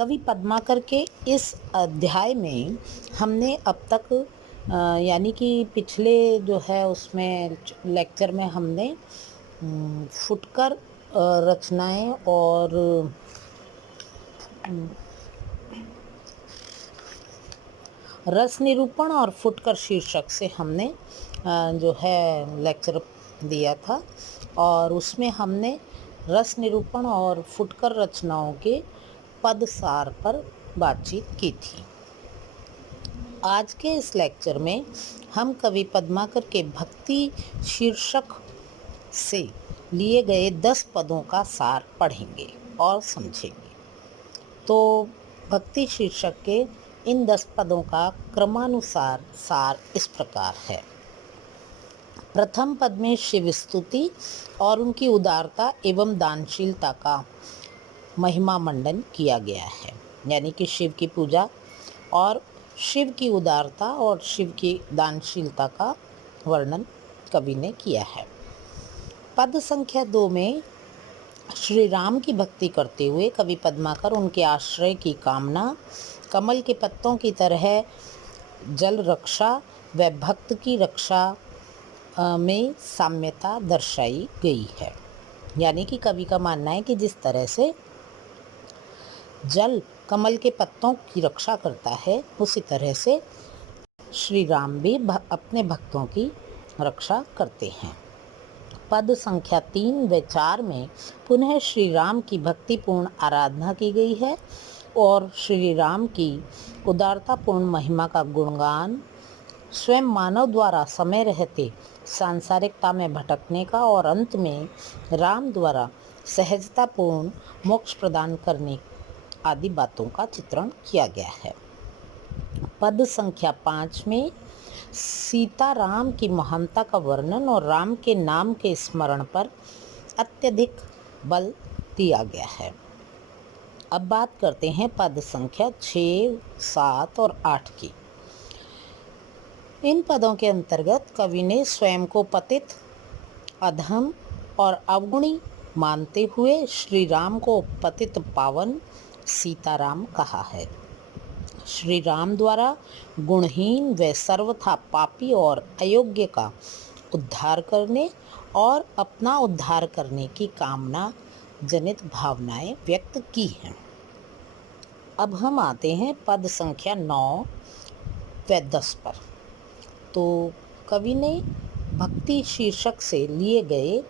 कवि पद्माकर के इस अध्याय में हमने अब तक यानी कि पिछले जो है उसमें लेक्चर में हमने फुटकर रचनाएं और रस निरूपण और फुटकर शीर्षक से हमने जो है लेक्चर दिया था और उसमें हमने रस निरूपण और फुटकर रचनाओं के पदसार पर बातचीत की थी। आज के इस लेक्चर में हम कवि पद्माकर के भक्ति शीर्षक से लिए गए 10 पदों का सार पढ़ेंगे और समझेंगे। तो भक्ति शीर्षक के इन 10 पदों का क्रमानुसार सार इस प्रकार है। प्रथम पद में शिव स्तुति और उनकी उदारता एवं दानशीलता का महिमा मंडन किया गया है, यानी कि शिव की पूजा और शिव की उदारता और शिव की दानशीलता का वर्णन कवि ने किया है। पद संख्या 2 में श्री राम की भक्ति करते हुए कवि पद्माकर उनके आश्रय की कामना, कमल के पत्तों की तरह जल रक्षा व भक्त की रक्षा में साम्यता दर्शाई गई है। यानी कि कवि का मानना है कि जिस तरह से जल कमल के पत्तों की रक्षा करता है, उसी तरह से श्री राम भी अपने भक्तों की रक्षा करते हैं। पद संख्या 3 व 4 में पुनः श्री राम की भक्तिपूर्ण आराधना की गई है और श्री राम की उदारतापूर्ण महिमा का गुणगान, स्वयं मानव द्वारा समय रहते सांसारिकता में भटकने का और अंत में राम द्वारा सहजतापूर्ण मोक्ष प्रदान करने आदि बातों का चित्रण किया गया है। पद संख्या 5 में सीता राम की महानता का वर्णन और राम के नाम के स्मरण पर अत्यधिक बल दिया गया है। अब बात करते हैं पद संख्या 6, 7 और 8 की। इन पदों के अंतर्गत कवि ने स्वयं को पतित, अधम और अवगुणी मानते हुए श्री राम को पतित पावन सीताराम कहा है। श्री राम द्वारा गुणहीन व सर्वथा पापी और अयोग्य का उद्धार करने और अपना उद्धार करने की कामना जनित भावनाएं व्यक्त की हैं। अब हम आते हैं पद संख्या 9 व 10 पर। तो कवि ने भक्ति शीर्षक से लिए गए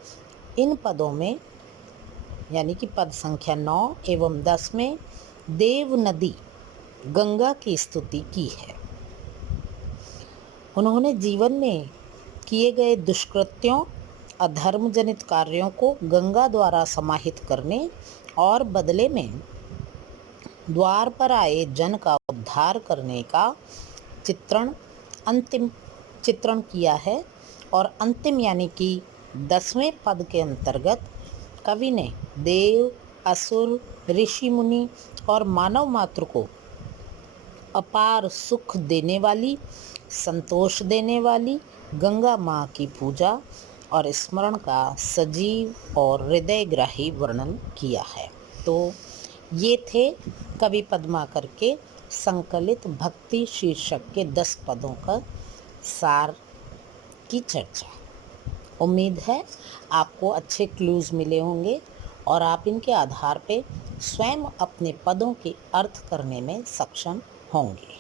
इन पदों में, यानी कि पद संख्या 9 एवं 10 में देव नदी गंगा की स्तुति की है। उन्होंने जीवन में किए गए दुष्कृत्यों, अधर्म जनित कार्यों को गंगा द्वारा समाहित करने और बदले में द्वार पर आए जन का उद्धार करने का अंतिम चित्रण किया है। और अंतिम यानी कि 10वें पद के अंतर्गत कवि ने देव, असुर, ऋषि मुनि और मानव मात्र को अपार सुख देने वाली, संतोष देने वाली गंगा माँ की पूजा और स्मरण का सजीव और हृदयग्राही वर्णन किया है। तो ये थे कवि पद्माकर के संकलित भक्ति शीर्षक के 10 पदों का सार की चर्चा। उम्मीद है आपको अच्छे क्लूज मिले होंगे और आप इनके आधार पे स्वयं अपने पदों के अर्थ करने में सक्षम होंगे।